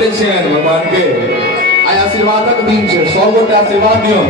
मानते हैं भगवान के आज आशीर्वादक दिन से 100 गोटे आशीर्वाद दियो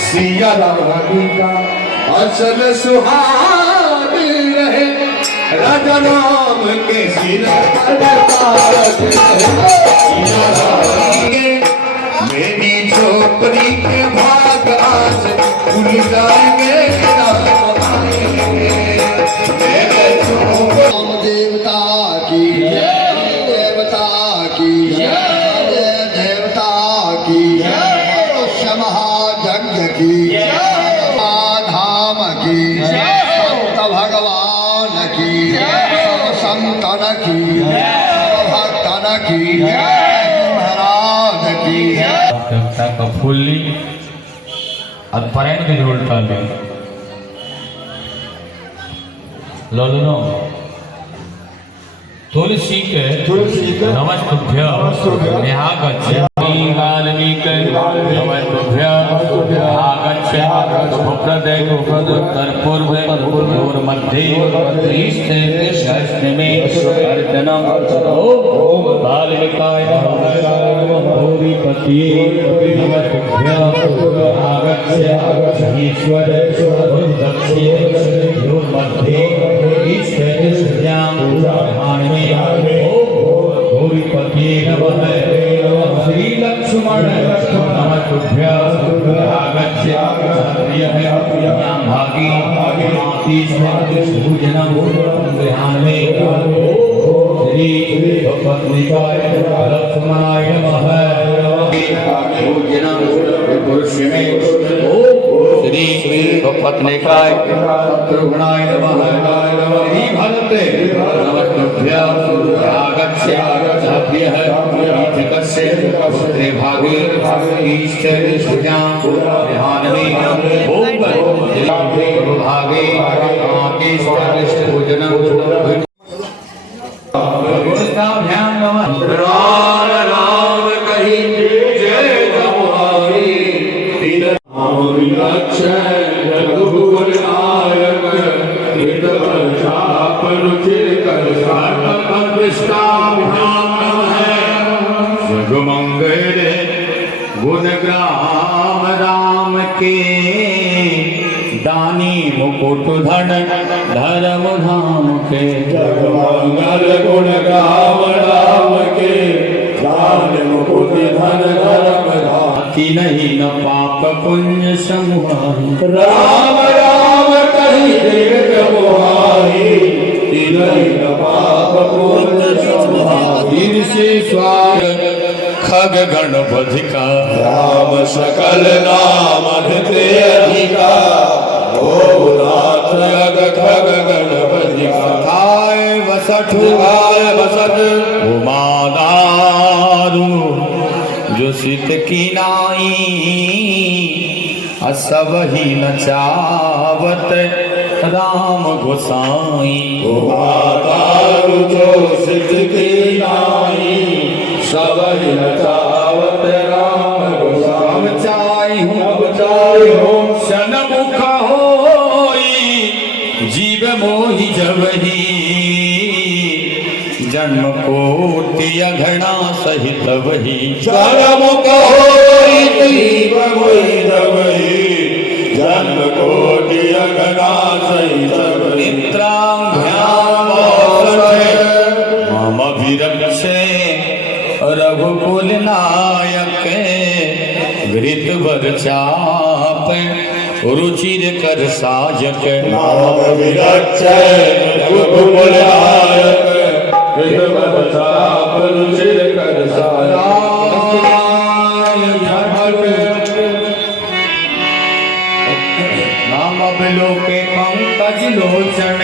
सिया रानी का अचल सुहाग रहे राजा राम के सिर पर ताज रहे मेरी झोपड़ी के भाग आज खुल जाएंगे राम आएंगे मेरे राम देवता की देवता की देवता की महायज्ञ की धाम की संत भगवान की संतन की भक्तन की महाराज की का फुल्ली ಅದು ಪರಾಯಣಕ್ಕೆ ಹೊರಟಾಲೆ ಲೋಲನೋ तुलसी के नमस्तुभ्य निहागच्छ कालनीक नमस्तुभ्य आगच्छ उपप्रदय कर्पूर्वे मध्ये ईष्टे शास्त्रमे अर्चनम ओम बालविकाय गौरीपति नमस्तुभ्य आगच्छ ईश्वर दक्षिणे मध्ये ईष्टे श्याम गौरीपति नमः श्री लक्ष्मण नमस्तुभ्य आगच्छ भागी पूजनम ध्यान में श्री पत्निकाय लक्ष्मणाय नमः पूजनम पुरुष में श्री पत्निकाय शत्रुघ्नाय नमः श्री भरते नमस्तुभ्य आगच्छ ईचकस्य पुत्रे भागे ईश्वर सुजां ध्यान में ओम भागे आकेश्वर पूजनम गुणस्ताभ्यां नमः राम राम कहि जय जमुहारी तीन विलक्षण रघुवर नायक हित वर्षापन चिरकर सार्थक कृष्णाभ्याम सुगमंगल गुणग्राम राम के दानी मुकुट धन धर्म धाम के जगमंगल गुणग्राम राम के दानी मुकुट धन धर्म धाम की नहीं न पाप पुण्य समूह राम राम कही देव मोहाई नहीं न पाप पुण्य समूह से स्वाग खग गणपति का राम सकल नाम अधिते अधिका ओ नाथ खग गणपति का आय वसठ उमादारू जो सित की नाई असब ही नचावत राम गोसाई उमादारू जो सित की नाई सब ही नचावत राम गोसाई अब चाई हूँ सनमुख होई जीव मोहि जबही जन्म कोटि अघना सहित वही जन्म कोटि जीव मोहि जबही जन्म कोटि अघना सहित मित्राभ्याम मम विरक्षे रघुकुल नायक घृत वर चाप रुचिर कर साजक नाम विरक्षे रघुकुल नायक घृत वर चाप रुचिर कर साजक नाम बिलोके पंकज लोचन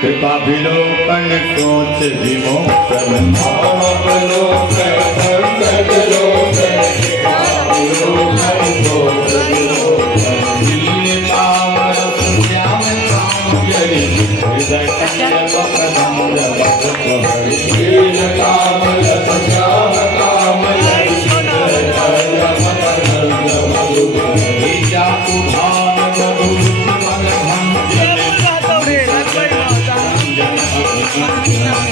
कृपा विलोकन सोच विमोचन नाम बिलोके पंकज लोचन कृपा विलोकन सोच विमोचन नील कामर श्याम कामयरि हृदय कंज बकनंद बकहरि नील कामर श्याम कामयरि हृदय कंज बकनंद बकहरि जातु भान मधुर मन भंजन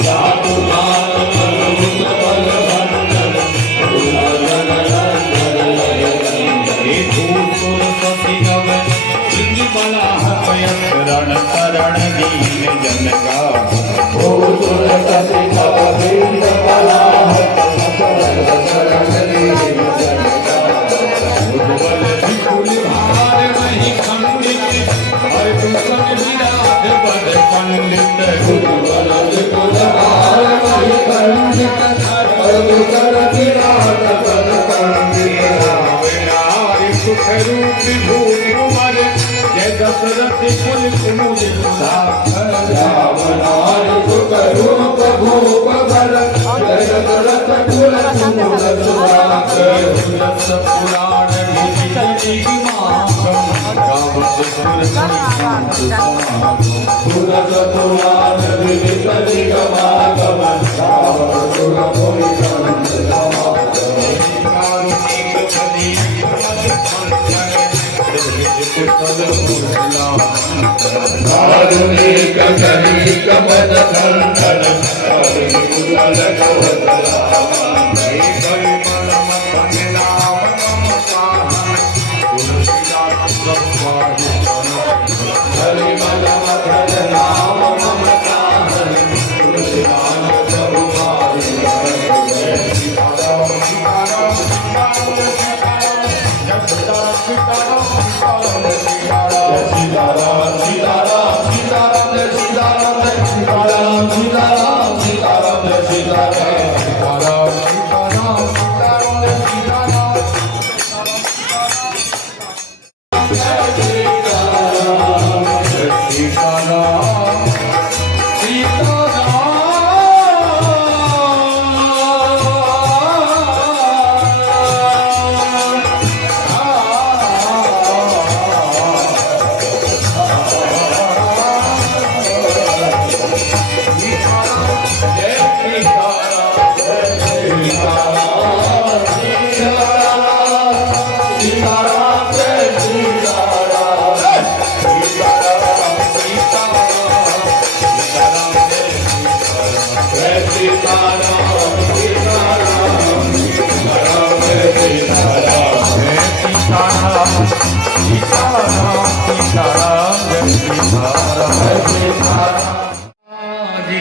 जातु भान मधुर मन भंजन शरण दीन जन का भूसुर शशि कबीर कला शरण दीन जन का उज्ज्वल विपुल भार नहीं खंडित हर दुसन विराज पद पंडित उज्ज्वल विपुल भार नहीं खंडित हर दुसन विराज पद पंडित नारी सुख रूप भूमि उमर जय दशरथ कुल कुमुद रावणार सुख रूप भूप भर जय दशरथ कुल कुमुद सुधाकर तुलस पुराण विधि गावत सुर तुलस पुराण विदित निगमागम गावत सुर मुनि संत कारुणिक कलिक पद खंडन कुशल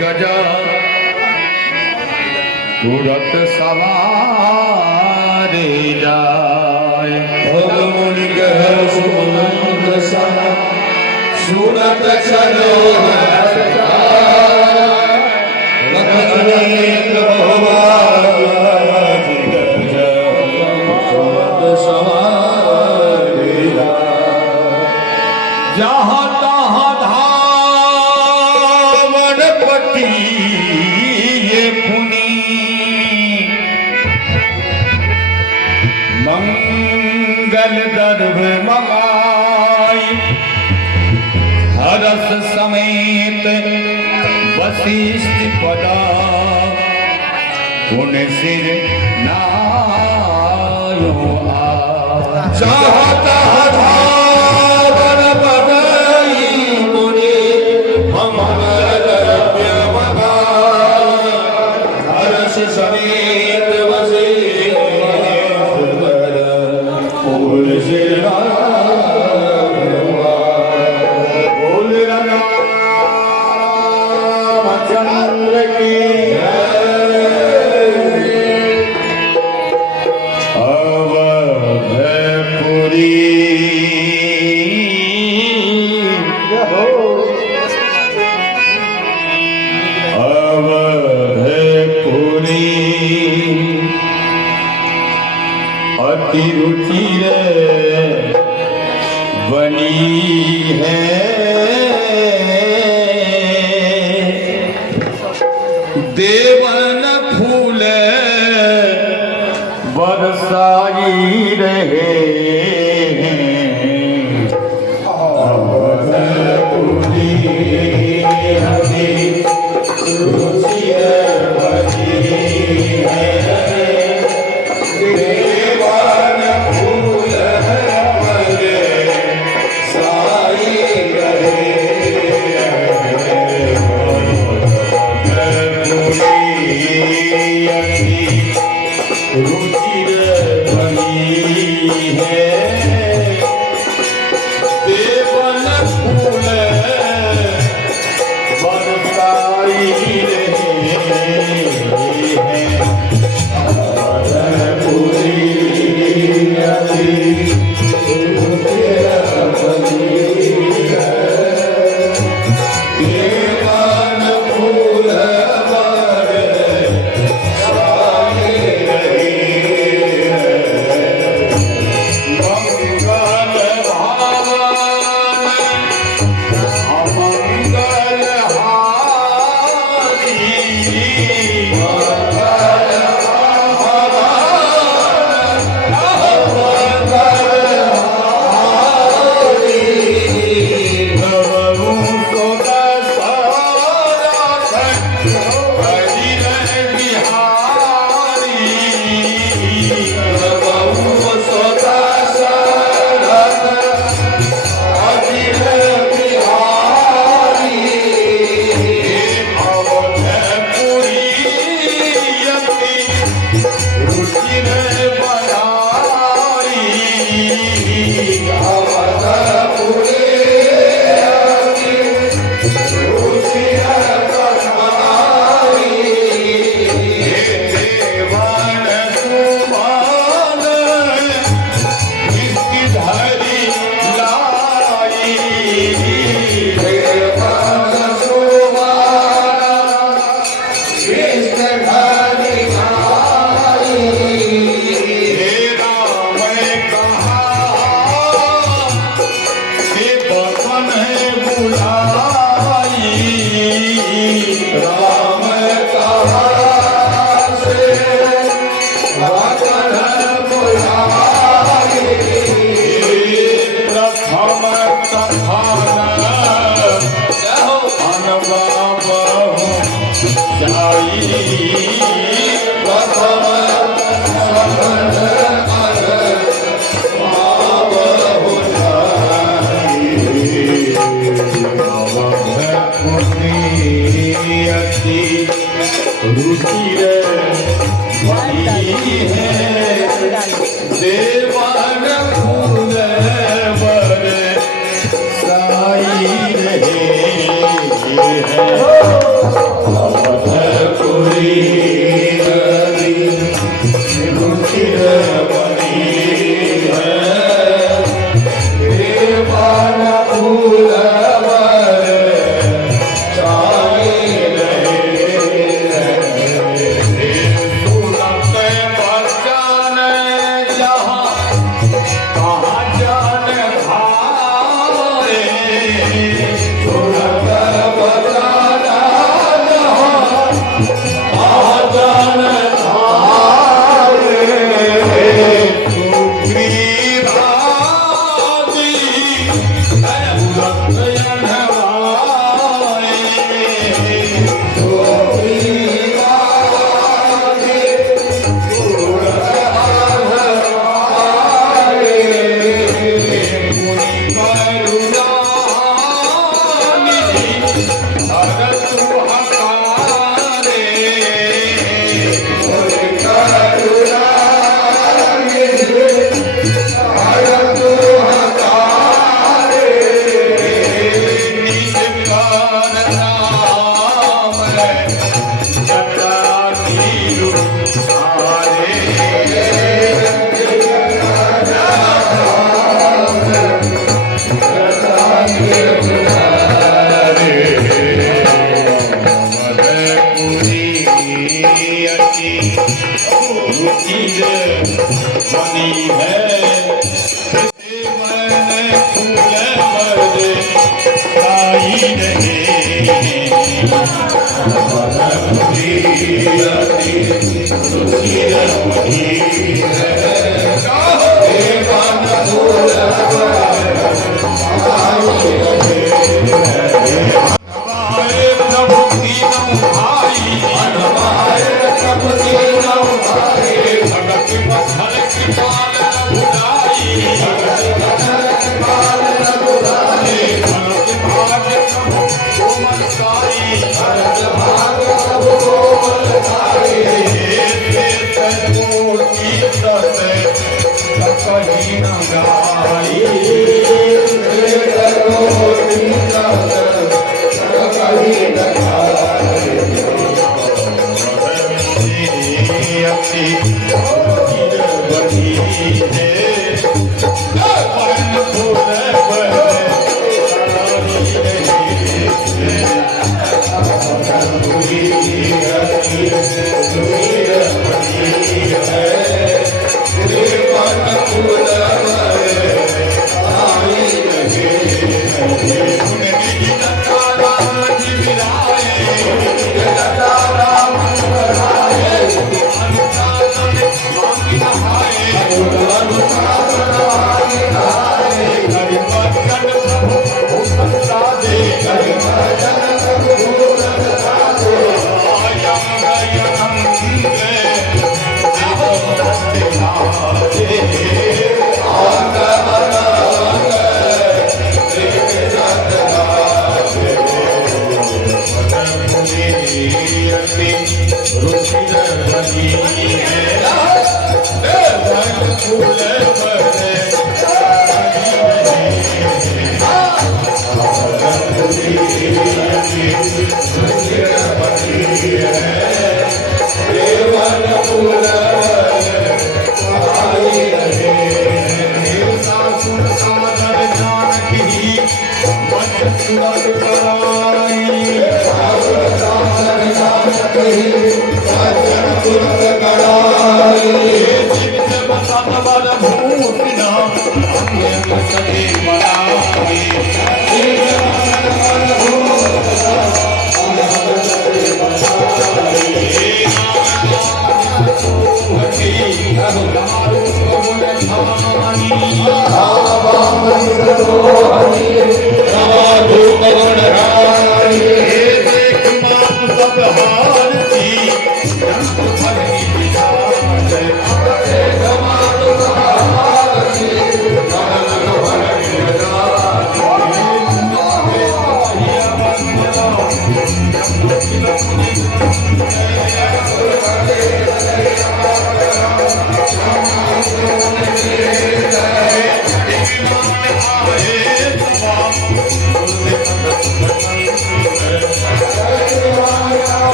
गजा तुरत सवारे जाए मुनि कह सुमंत सन सुनत चलो जहाँ तहाँ धावन पति ये पुनी मंगल दर्भ मगाई हरस समेत वशिष्ठ पदा पुन सिर नायो चाहता धावन पदाई मुनि मंगल द्रव्य मगाई हर्ष समेत वशिष्ठ फूल सिरा बोल रामचंद्र की अवधपुरी अति रुचि है देवान फूल बर साई रहे है कोई रुचि बनी है देवान फूल बर साई बनी है मैंने फूल बरदे साई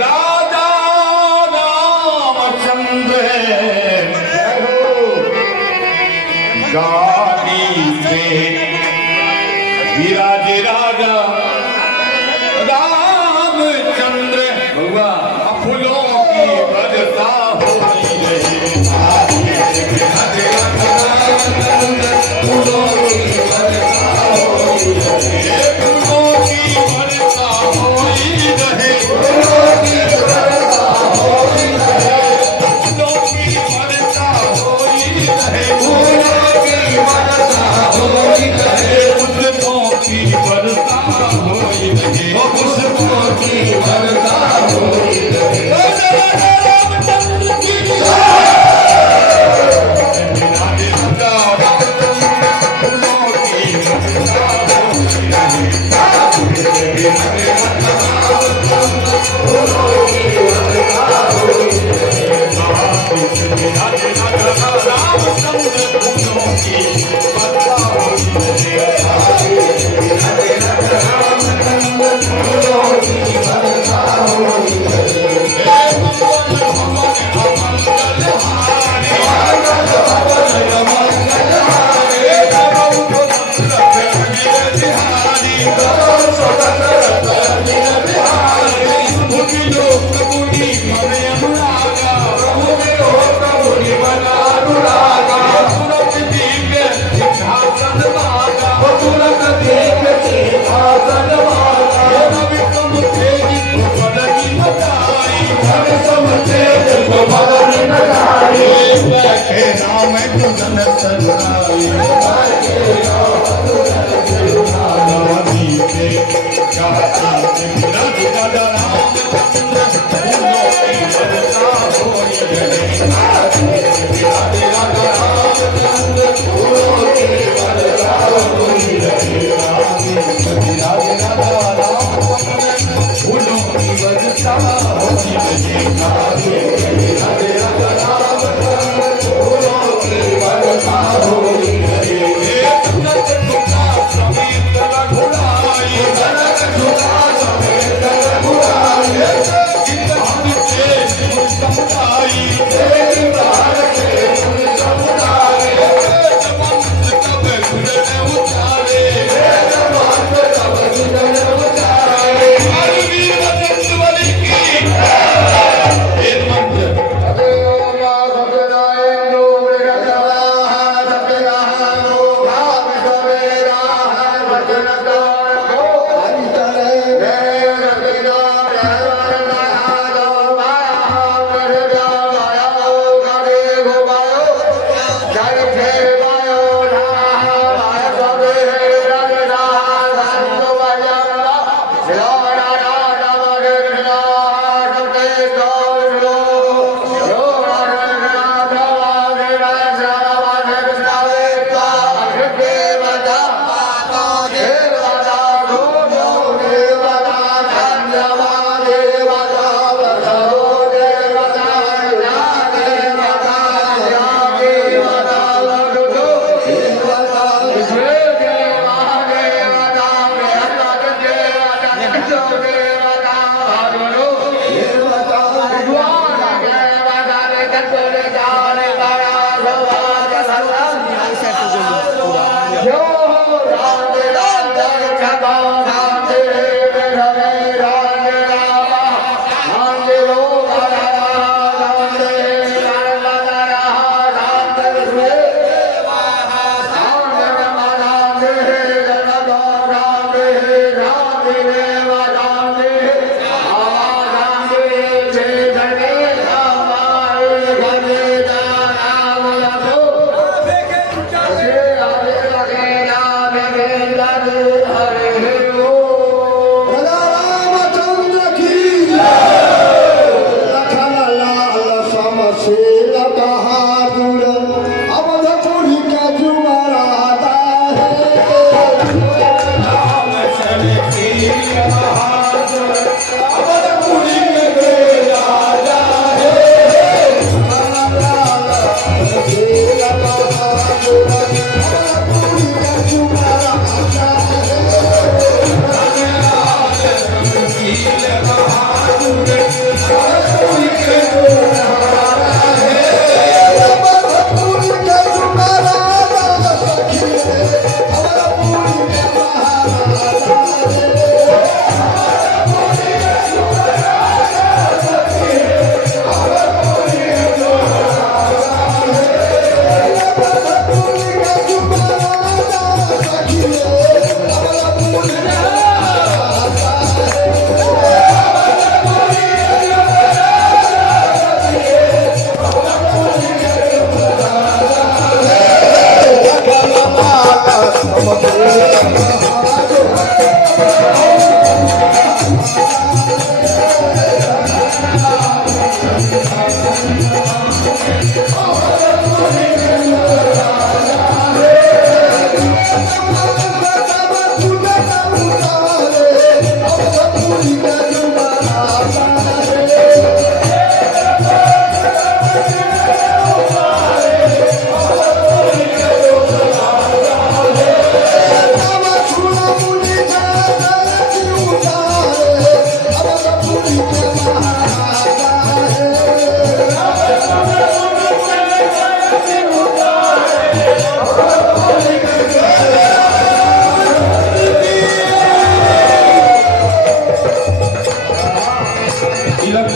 राजा रामचंद्र गादी पे विराजे राजा रामचंद्र फूलों की वर्षा हो रही है फूलों की वर्षा हो रही है फूलों की वर्षा हो रही है फूलों की वर्षा हो रही है फूलों की वर्षा हो रही है फूलों की वर्षा हो रही है पुष्पों की वर्षा हो रही है पुष्पों की वर्षा हो रही है रामचंद्र की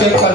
चेक कर